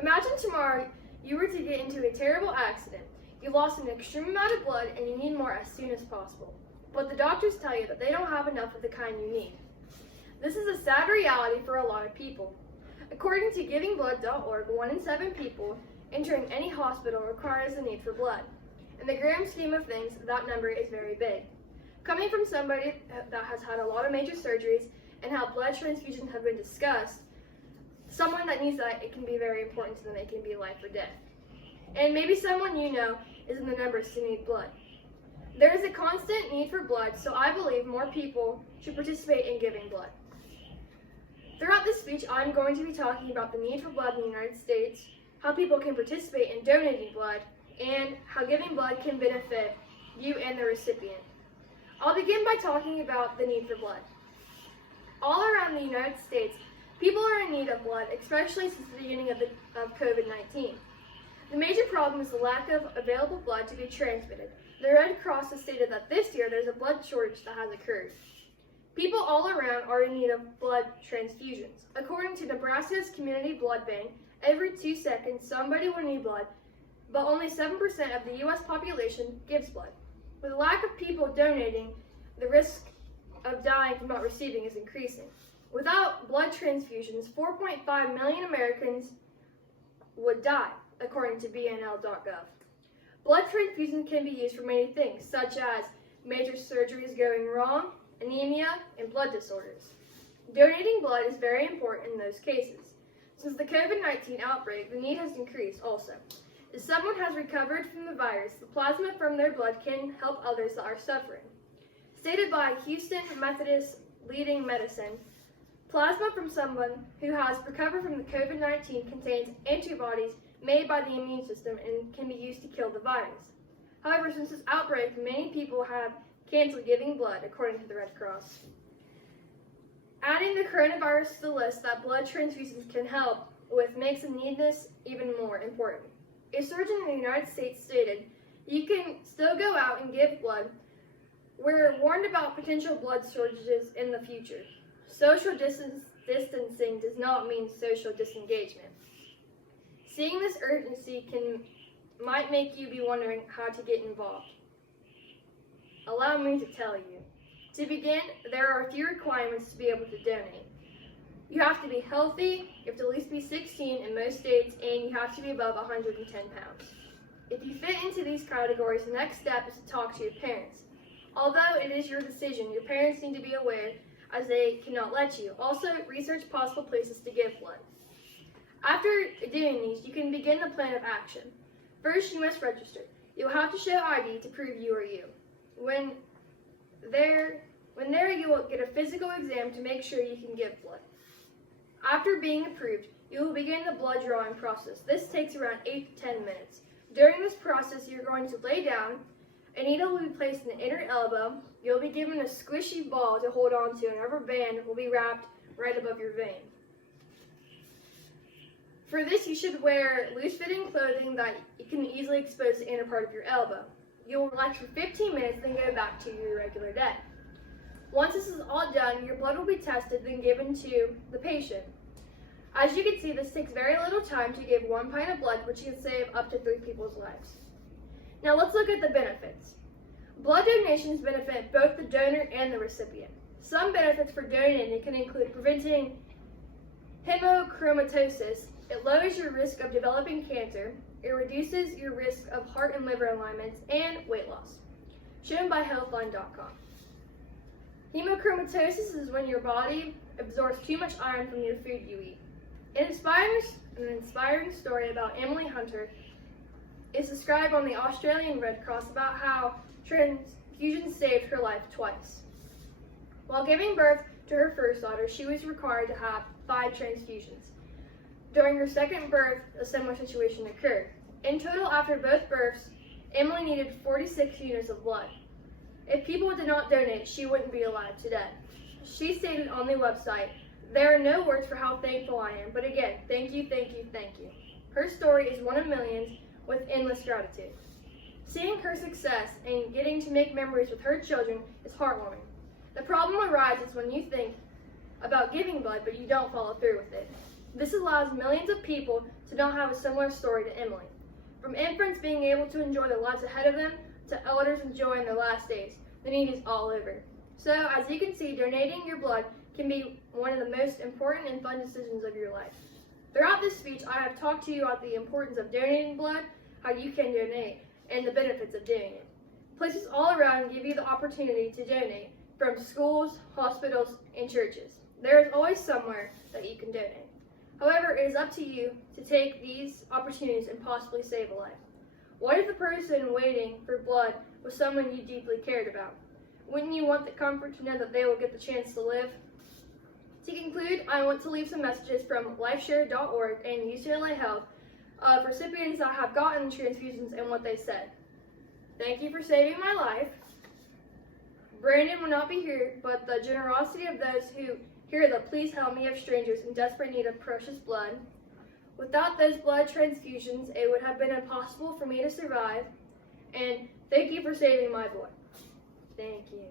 Imagine tomorrow you were to get into a terrible accident. You lost an extreme amount of blood and you need more as soon as possible. But the doctors tell you that they don't have enough of the kind you need. This is a sad reality for a lot of people. According to GivingBlood.org, 1 in 7 people entering any hospital requires a need for blood. In the grand scheme of things, that number is very big. Coming from somebody that has had a lot of major surgeries and how blood transfusions have been discussed, someone that needs that, it can be very important to them. It can be life or death. And maybe someone you know is in the numbers to need blood. There is a constant need for blood, so I believe more people should participate in giving blood. Throughout this speech, I'm going to be talking about the need for blood in the United States, how people can participate in donating blood, and how giving blood can benefit you and the recipient. I'll begin by talking about the need for blood. All around the United States, people are in need of blood, especially since the beginning of COVID-19. The major problem is the lack of available blood to be transmitted. The Red Cross has stated that this year there's a blood shortage that has occurred. People all around are in need of blood transfusions. According to Nebraska's Community Blood Bank, every 2 seconds somebody will need blood, but only 7% of the U.S. population gives blood. With a lack of people donating, the risk of dying from not receiving is increasing. Without blood transfusions, 4.5 million Americans would die, according to BNL.gov. Blood transfusions can be used for many things, such as major surgeries going wrong, anemia, and blood disorders. Donating blood is very important in those cases. Since the COVID-19 outbreak, the need has increased also. If someone has recovered from the virus, the plasma from their blood can help others that are suffering. Stated by Houston Methodist Leading Medicine, plasma from someone who has recovered from the COVID-19 contains antibodies made by the immune system and can be used to kill the virus. However, since this outbreak, many people have canceled giving blood, according to the Red Cross. Adding the coronavirus to the list that blood transfusions can help with makes the needness even more important. A surgeon in the United States stated, "You can still go out and give blood. We're warned about potential blood shortages in the future. Social distancing does not mean social disengagement." Seeing this urgency might make you be wondering how to get involved. Allow me to tell you. To begin, there are a few requirements to be able to donate. You have to be healthy, you have to at least be 16 in most states, and you have to be above 110 pounds. If you fit into these categories, the next step is to talk to your parents. Although it is your decision, your parents need to be aware as they cannot let you. Also, research possible places to give blood. After doing these, you can begin the plan of action. First, you must register. You'll have to show ID to prove you are you. When there, you will get a physical exam to make sure you can give blood. After being approved, you will begin the blood drawing process. This takes around 8 to 10 minutes. During this process, you're going to lay down. A needle will be placed in the inner elbow. You'll be given a squishy ball to hold on to, and a rubber band will be wrapped right above your vein. For this, you should wear loose-fitting clothing that you can easily expose the inner part of your elbow. You will relax for 15 minutes, then go back to your regular day. Once this is all done, your blood will be tested, then given to the patient. As you can see, this takes very little time to give 1 pint of blood, which can save up to 3 people's lives. Now let's look at the benefits. Blood donations benefit both the donor and the recipient. Some benefits for donating can include preventing hemochromatosis. It lowers your risk of developing cancer. It reduces your risk of heart and liver alignments and weight loss. Shown by Healthline.com. Hemochromatosis is when your body absorbs too much iron from your food you eat. An inspiring story about Emily Hunter is described on the Australian Red Cross about how transfusion saved her life twice. While giving birth to her first daughter, she was required to have 5 transfusions. During her second birth, a similar situation occurred. In total, after both births, Emily needed 46 units of blood. If people did not donate, she wouldn't be alive today. She stated on the website, "There are no words for how thankful I am, but again, thank you, thank you, thank you." Her story is one of millions with endless gratitude. Seeing her success and getting to make memories with her children is heartwarming. The problem arises when you think about giving blood, but you don't follow through with it. This allows millions of people to not have a similar story to Emily. From infants being able to enjoy the lives ahead of them, to elders enjoying their last days, the need is all over. So, as you can see, donating your blood can be one of the most important and fun decisions of your life. Throughout this speech, I have talked to you about the importance of donating blood, how you can donate, and the benefits of doing it. Places all around give you the opportunity to donate, from schools, hospitals, and churches. There is always somewhere that you can donate. However, it is up to you to take these opportunities and possibly save a life. What if the person waiting for blood was someone you deeply cared about? Wouldn't you want the comfort to know that they will get the chance to live? To conclude, I want to leave some messages from lifeshare.org and UCLA Health of recipients that have gotten transfusions and what they said. Thank you for saving my life. Brandon will not be here, but the generosity of those who hear the "Please help me" of strangers in desperate need of precious blood. Without those blood transfusions, it would have been impossible for me to survive. And thank you for saving my boy. Thank you.